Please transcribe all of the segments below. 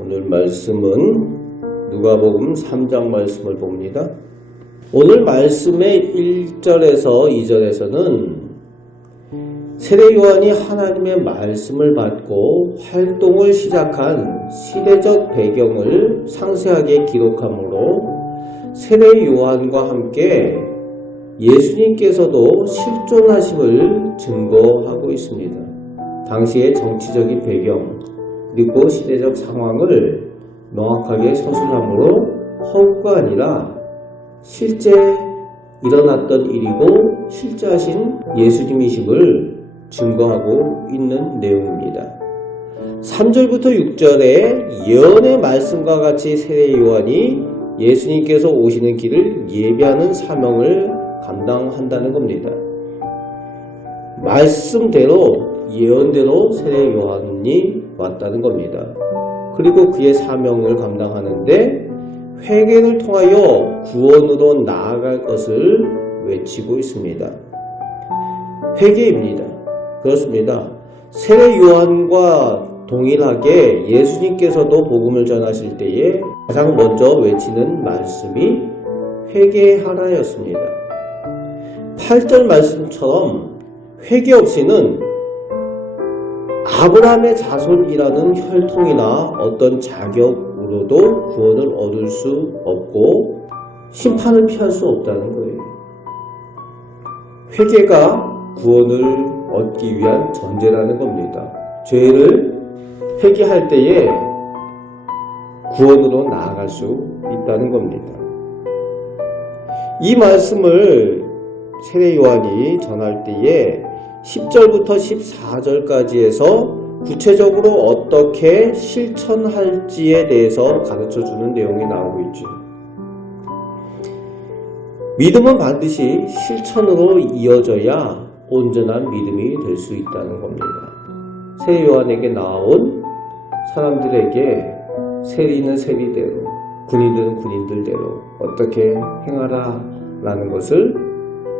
오늘 말씀은 누가복음 3장 말씀을 봅니다. 오늘 말씀의 1절에서 2절에서는 세례 요한이 하나님의 말씀을 받고 활동을 시작한 시대적 배경을 상세하게 기록하므로 세례 요한과 함께 예수님께서도 실존하심을 증거하고 있습니다. 당시의 정치적인 배경 그리고 시대적 상황을 명확하게 서술함으로 허구가 아니라 실제 일어났던 일이고 실제하신 예수님이심을 증거하고 있는 내용입니다. 3절부터 6절에 예언의 말씀과 같이 세례 요한이 예수님께서 오시는 길을 예비하는 사명을 감당한다는 겁니다. 말씀대로 예언대로 세례 요한이 왔다는 겁니다. 그리고 그의 사명을 감당하는데 회개를 통하여 구원으로 나아갈 것을 외치고 있습니다. 회개입니다. 그렇습니다. 세례 요한과 동일하게 예수님께서도 복음을 전하실 때에 가장 먼저 외치는 말씀이 회개하라였습니다. 8절 말씀처럼 회개 없이는 아브라함의 자손이라는 혈통이나 어떤 자격으로도 구원을 얻을 수 없고 심판을 피할 수 없다는 거예요. 회개가 구원을 얻기 위한 전제라는 겁니다. 죄를 회개할 때에 구원으로 나아갈 수 있다는 겁니다. 이 말씀을 세례 요한이 전할 때에 10절부터 14절까지 해서 구체적으로 어떻게 실천할지에 대해서 가르쳐주는 내용이 나오고 있죠. 믿음은 반드시 실천으로 이어져야 온전한 믿음이 될 수 있다는 겁니다. 세례 요한에게 나온 사람들에게 세리는 세리대로, 군인들은 군인들대로 어떻게 행하라 라는 것을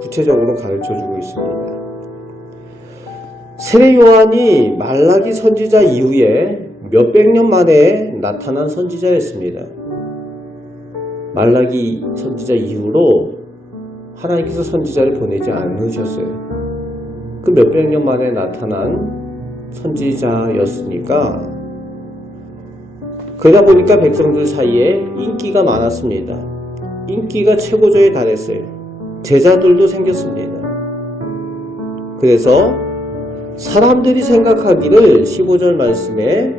구체적으로 가르쳐주고 있습니다. 세례 요한이 말라기 선지자 이후에 몇백 년 만에 나타난 선지자였습니다. 말라기 선지자 이후로 하나님께서 선지자를 보내지 않으셨어요. 그 몇백 년 만에 나타난 선지자였으니까 그러다 보니까 백성들 사이에 인기가 많았습니다. 인기가 최고조에 달했어요. 제자들도 생겼습니다. 그래서 사람들이 생각하기를 15절 말씀에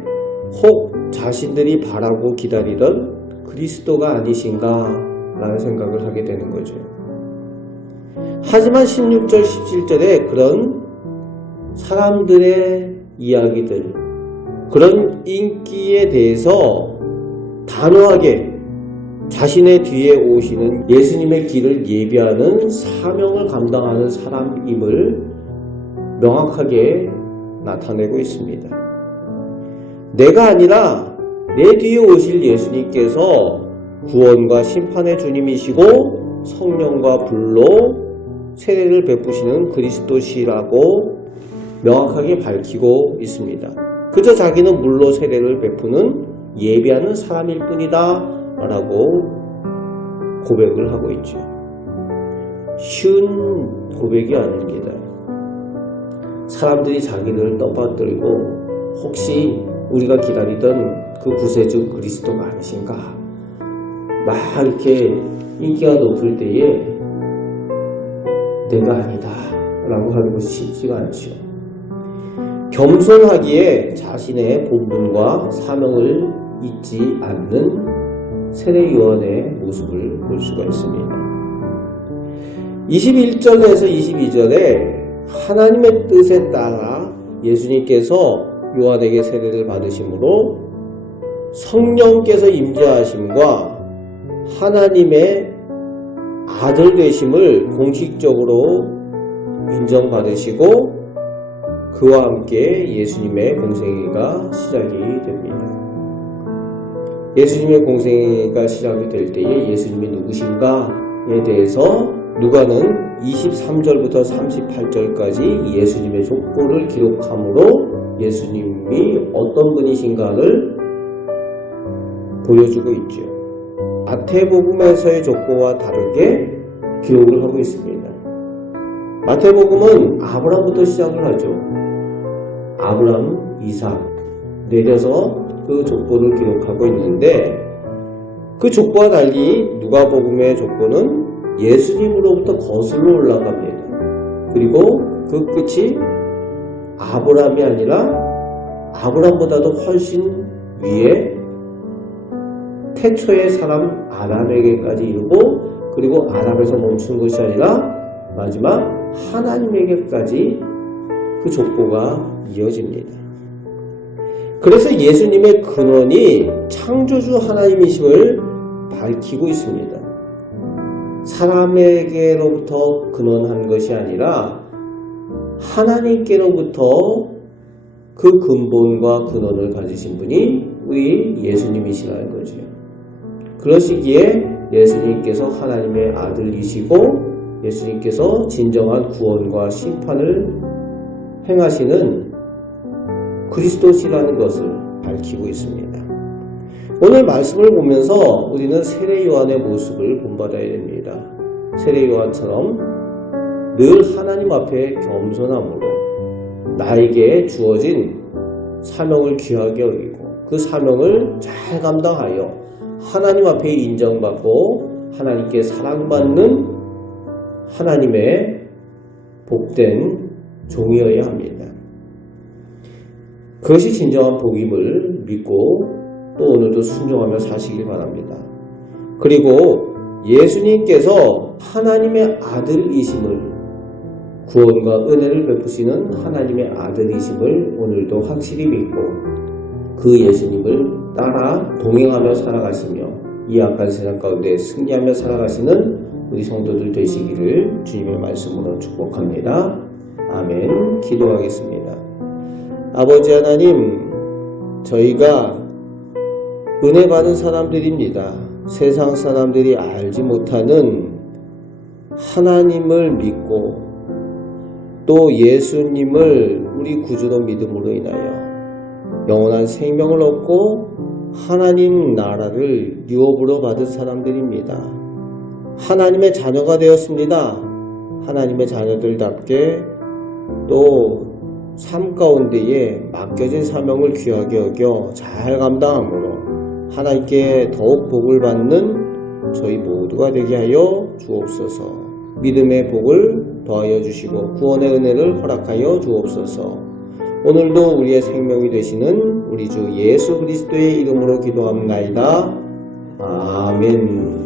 혹 자신들이 바라고 기다리던 그리스도가 아니신가 라는 생각을 하게 되는 거죠. 하지만 16절 17절에 그런 사람들의 이야기들, 그런 인기에 대해서 단호하게 자신의 뒤에 오시는 예수님의 길을 예비하는 사명을 감당하는 사람임을 명확하게 나타내고 있습니다. 내가 아니라 내 뒤에 오실 예수님께서 구원과 심판의 주님이시고 성령과 불로 세례를 베푸시는 그리스도시라고 명확하게 밝히고 있습니다. 그저 자기는 물로 세례를 베푸는 예비하는 사람일 뿐이다 라고 고백을 하고 있죠. 쉬운 고백이 아닙니다. 사람들이 자기를 떠받들고 혹시 우리가 기다리던 그 구세주 그리스도가 아니신가 막 이렇게 인기가 높을 때에 내가 아니다 라고 하는 것이 쉽지가 않죠. 겸손하기에 자신의 본분과 사명을 잊지 않는 세례 요한의 모습을 볼 수가 있습니다. 21절에서 22절에 하나님의 뜻에 따라 예수님께서 요한에게 세례를 받으심으로 성령께서 임재하심과 하나님의 아들 되심을 공식적으로 인정받으시고 그와 함께 예수님의 공생애가 시작이 됩니다. 예수님의 공생애가 시작이 될 때에 예수님이 누구신가에 대해서 누가는 23절부터 38절까지 예수님의 족보를 기록함으로 예수님이 어떤 분이신가를 보여주고 있죠. 마태복음에서의 족보와 다르게 기록을 하고 있습니다. 마태복음은 아브라함부터 시작을 하죠. 아브라함, 이삭 내려서 그 족보를 기록하고 있는데, 그 족보와 달리 누가복음의 족보는 예수님으로부터 거슬러 올라갑니다. 그리고 그 끝이 아브라함이 아니라 아브라함보다도 훨씬 위에 태초의 사람 아담에게까지 이르고, 그리고 아담에서 멈춘 것이 아니라 마지막 하나님에게까지 그 족보가 이어집니다. 그래서 예수님의 근원이 창조주 하나님이심을 밝히고 있습니다. 사람에게로부터 근원한 것이 아니라 하나님께로부터 그 근본과 근원을 가지신 분이 우리 예수님이시라는 거죠. 그러시기에 예수님께서 하나님의 아들이시고 예수님께서 진정한 구원과 심판을 행하시는 그리스도시라는 것을 밝히고 있습니다. 오늘 말씀을 보면서 우리는 세례 요한의 모습을 본받아야 됩니다. 세례 요한처럼 늘 하나님 앞에 겸손함으로 나에게 주어진 사명을 귀하게 여기고 그 사명을 잘 감당하여 하나님 앞에 인정받고 하나님께 사랑받는 하나님의 복된 종이어야 합니다. 그것이 진정한 복임을 믿고 또 오늘도 순종하며 사시길 바랍니다. 그리고 예수님께서 하나님의 아들이심을, 구원과 은혜를 베푸시는 하나님의 아들이심을 오늘도 확실히 믿고 그 예수님을 따라 동행하며 살아가시며 이 악한 세상 가운데 승리하며 살아가시는 우리 성도들 되시기를 주님의 말씀으로 축복합니다. 아멘. 기도하겠습니다. 아버지 하나님, 저희가 은혜 받은 사람들입니다. 세상 사람들이 알지 못하는 하나님을 믿고 또 예수님을 우리 구주로 믿음으로 인하여 영원한 생명을 얻고 하나님 나라를 유업으로 받은 사람들입니다. 하나님의 자녀가 되었습니다. 하나님의 자녀들답게 또 삶 가운데에 맡겨진 사명을 귀하게 여겨 잘 감당함으로 하나님께 더욱 복을 받는 저희 모두가 되게 하여 주옵소서. 믿음의 복을 더하여 주시고 구원의 은혜를 허락하여 주옵소서. 오늘도 우리의 생명이 되시는 우리 주 예수 그리스도의 이름으로 기도합나이다. 아멘.